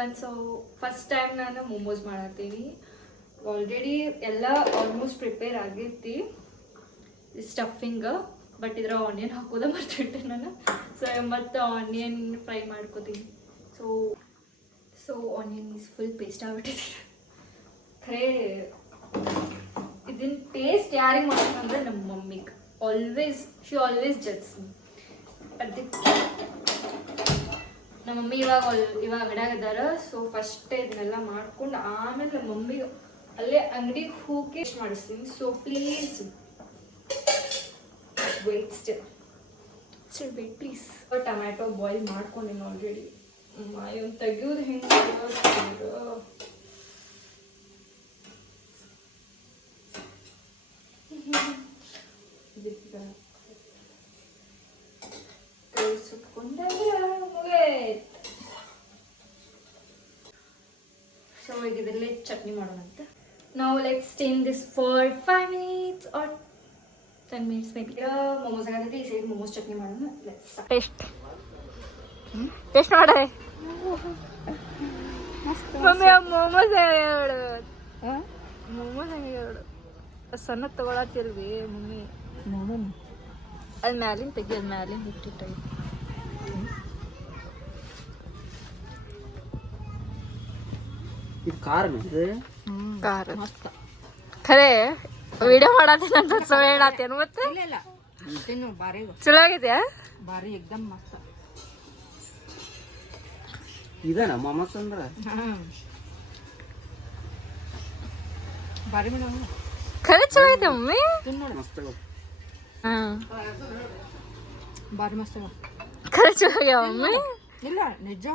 Everyone. So first time ನಾನು ಮೋಮೋಸ್ ಮಾಡತ್ತೀನಿ. Already ಎಲ್ಲ ಆಲ್ಮೋಸ್ಟ್ ಪ್ರಿಪೇರ್ ಆಗೈತಿ ಸ್ಟಫಿಂಗ್, ಬಟ್ ಇದ್ರ ಆನಿಯನ್ ಹಾಕೋದ ಮರ್ತಿಟ್ಟೆ ನಾನು. ಸೊ ಮತ್ತು ಆನಿಯನ್ ಫ್ರೈ ಮಾಡ್ಕೋತೀನಿ. So onion is full paste ಆಗ್ಬಿಟ್ಟಿದೆ. ಖರೇ ಇದನ್ನ ಟೇಸ್ಟ್ ಯಾರಿಗೆ ಮಾಡ್ಬೇಕಂದ್ರೆ ನಮ್ಮ ಮಮ್ಮಿಗೆ. She always judges me. ಅದಕ್ಕೆ ನಮ್ಮ ಮಮ್ಮಿ ಇವಾಗ ಅಂಗಡಿಯಾಗ ಇದ್ದಾರ. ಸೊ ಫಸ್ಟ್ ಇದನ್ನೆಲ್ಲ ಮಾಡ್ಕೊಂಡು ಆಮೇಲೆ ನಮ್ಮ ಮಮ್ಮಿಗೆ ಅಲ್ಲೇ ಅಂಗಡಿಗೆ ಹೋಗಿ ಮಾಡಿಸ್ತೀನಿ. So please wait wait please. Tomato boil ಮಾಡ್ಕೊಂಡಿನಿ ಆಲ್ರೆಡಿ. ಇವನ್ ತೆಗಿಯೋದು ಹೆಂಗೆ ಸೊ ಈಗ ಇದರಲ್ಲೇ ಚಟ್ನಿ ಮಾಡೋಣಂತೆ. ನಾವು let's steam this for 5 minutes or 10 minutes maybe. Momos ಆಗತೈತಿ. ಈ ಸೈಡ್ ಮೋಮೋಸ್ ಚಟ್ನಿ ಮಾಡೋಣ. ಟೇಸ್ಟ್ ಮಾಡೇ ಮಮ್ಮಿ. ಮೋಮೋಸ್ ಮೋಮೋಸ್ ಹೆಂಗೆ ಹೇಳು. ಸಣ್ಣ ತಗೊಳತ್ತಿರ್ವಿ ಮಮ್ಮಿ. ಅದು ಮ್ಯಾಲಿನ ತೆಗಿ, ಅದು ಮ್ಯಾಲಿನ ಹಿಟ್ಟಿಟ್ಟೈತಿ. ಖಾರ ಮಸ್ತ್ ಖರೆ. ವಿಡಿಯೋ ಮಾಡತ್ತೀನಿ ಅಂತ ಹೇಳತ್ತೇನು ಮತ್ತೆ ಚಲೋ ಆಗಿದೆ. ಬಾರಿ ಎಕ್ದಮ್ ಮಸ್ತ್. ಇದನ ಮಮಸ್ ಅಂದ್ರ ಬಾರಿ ಮೇಡಮ್ ಖರೆ ಚಲೋ ಐತೆ ಮಮ್ಮಿ. ಮಸ್ತ್ ಬಾರಿ ಮಸ್ತ್ ಖರೆ ಚಲೋ ಆಗ್ಯಾವ ಮಮ್ಮಿ. ಇಲ್ಲ ನಿಜ